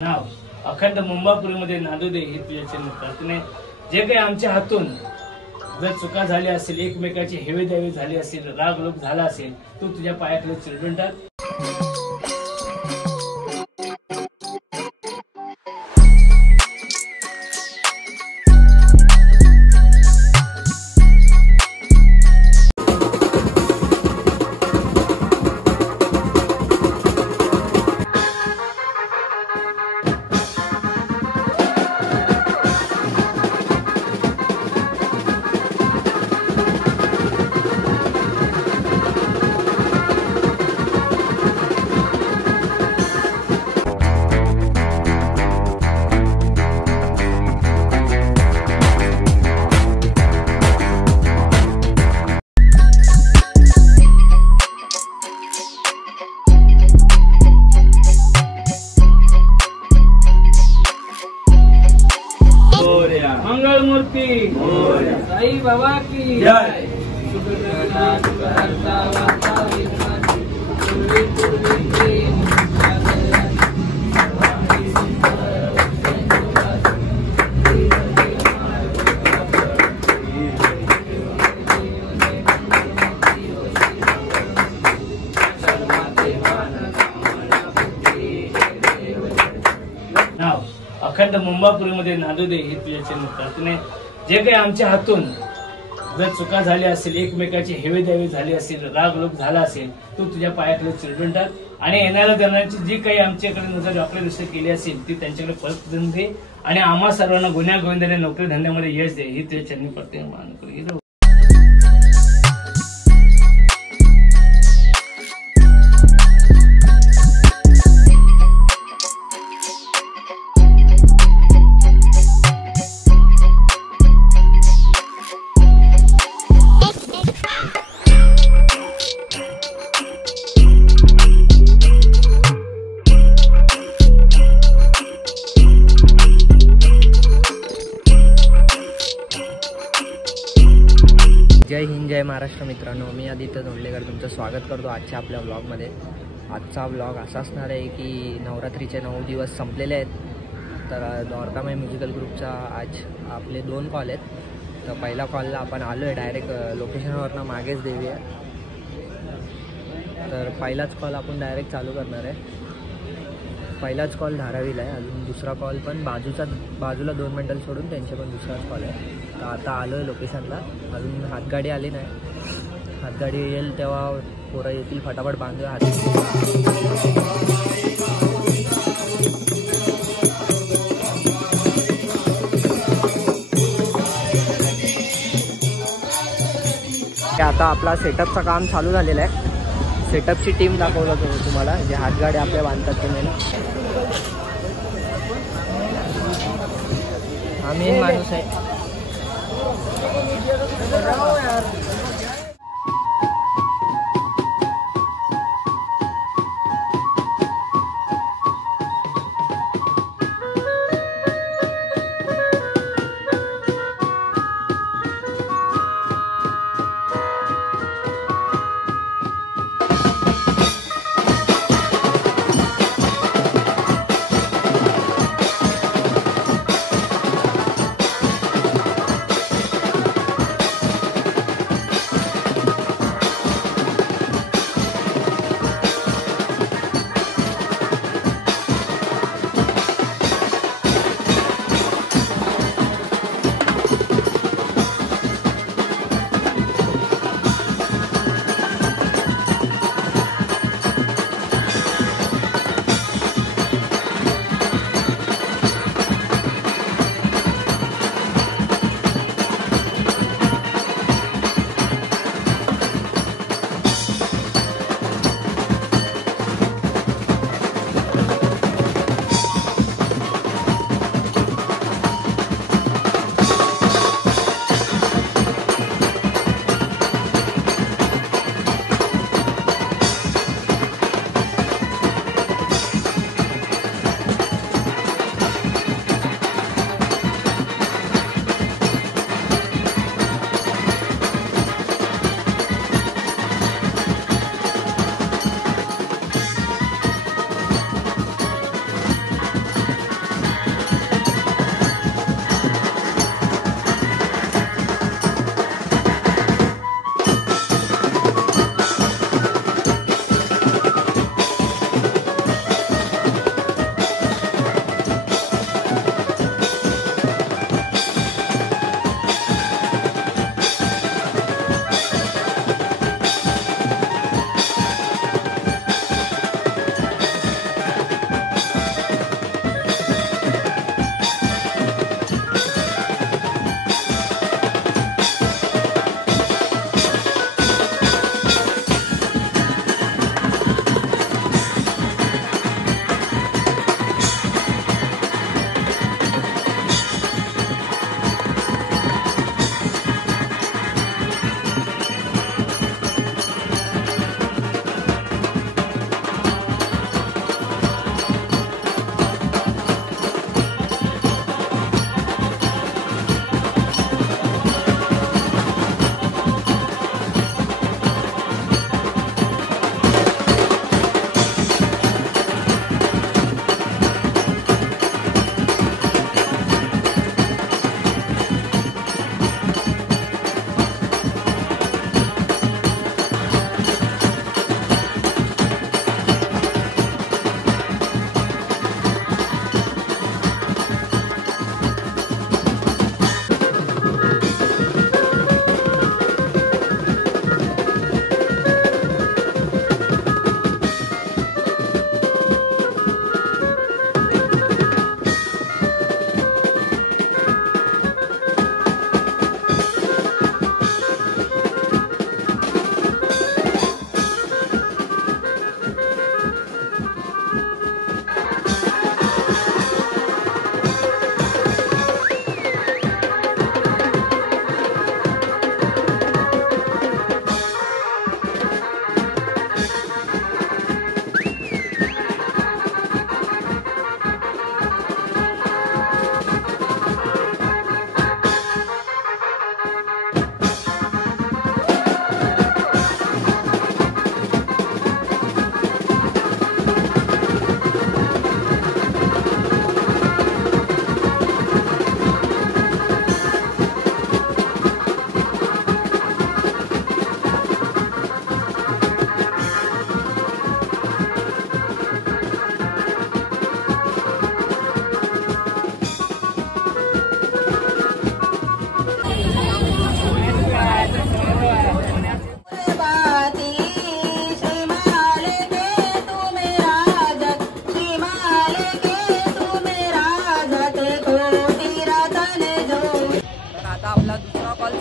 नाव अखंड मुंबापुरीमध्ये नांदू दे ही तुझ्या चरणी प्रार्थना. जे काही आमच्या हातून जर चुका झाली असेल, एकमेकाची हेवे द्यावे झाली असेल, राग लोक झाला असेल, तू तुझ्या पायाखाली चिरडून टाक. मंगल मूर्ति साई बाबा की जय. नाव अखंड मुंबापुरीमध्ये नांदू दे ही तुझ्या चरणी प्रार्थना. जे काही आमच्या हातून जर चुका झाल्या असेल, एकमेकाची हेवे द्यावे झाली असेल, राग लोक झाला असेल, तू तुझ्या पायाखाली चिरडून टाक. आणि येणाऱ्या देणाऱ्याची जी काही आमच्याकडे नजर आपल्या दृष्टी केली असेल ती त्यांच्याकडे परत दे. आणि आम्हा सर्वांना गुन्ह्या गोविंदाने नोकरी धंद्यामध्ये यश दे ही तुझ्या चरणी प्रार्थना. जय हिंद, जय महाराष्ट्र. मित्रांनो, मी आदित्य धोंडलेकर तुमचं स्वागत करतो आजच्या आपल्या ब्लॉगमध्ये. आजचा ब्लॉग असा असणार आहे की नवरात्रीचे 9 दिवस संपलेले आहेत. तर द्वारकामाई म्युझिकल ग्रुपचा आज आपले 2 कॉल आहेत. तर पहिला कॉलला आपण आलो आहे डायरेक्ट लोकेशनवरनं मागेच देऊया. तर पहिलाच कॉल आपण डायरेक्ट चालू करणार आहे. पहिलाच कॉल धारावीला आहे. अजून दुसरा कॉल पण बाजूला 2 मिनिटं सोडून त्यांचे पण दुसराच कॉल आहे. तर आता आलो आहे लोकेशनला. अजून हातगाडी आली नाही. हातगाडी येईल तेव्हा पोरं येतील, फटाफट बांधूया हात. आता आपला सेटअपचं काम चालू झालेलं आहे. सेटअपची टीम दाखवलं तुम्हाला, जे हातगाडी आपल्या बांधतात तुम्ही. हा मेन माणूस आहे.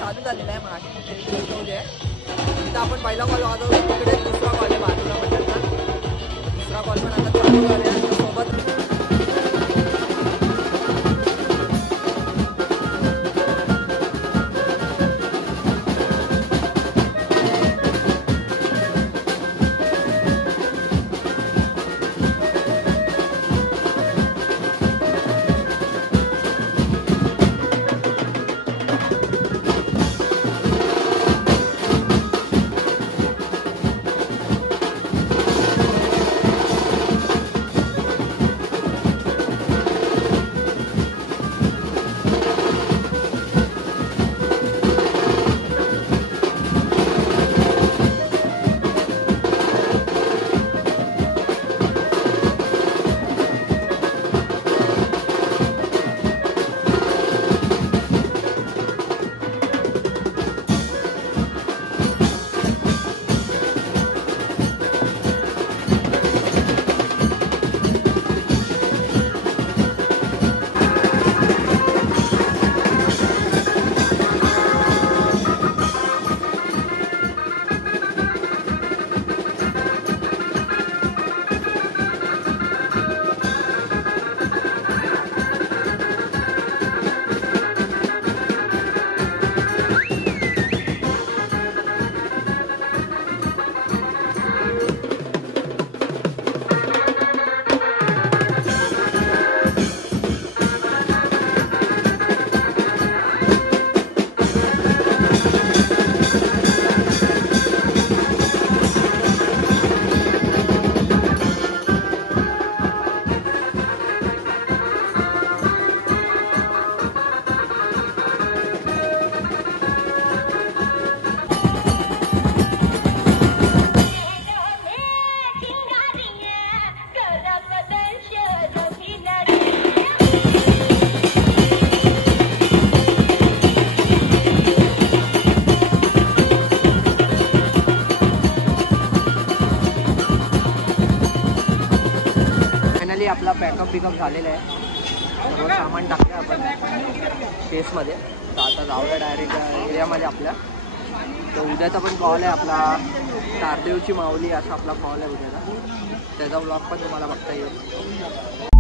चालू झालेला आहे महाराष्ट्र आहे. तिथं आपण पहिला कॉल वाजवला, तिकडे दुसरा कॉल आहे बाजूला म्हटलं. दुसरा कॉल पण आता चालू झाला आहे सोबत. आपला पॅकअप पिकअप झालेला आहे. सर्व सामान टाकलं आपण केसमध्ये. तर आता जाऊया डायरेक्ट एरियामध्ये आपल्या. तर उद्याचा पण कॉल आहे आपला तारदेवची माऊली असा आपला कॉल आहे उद्याचा. त्याचा ब्लॉग पण तुम्हाला बघता येईल.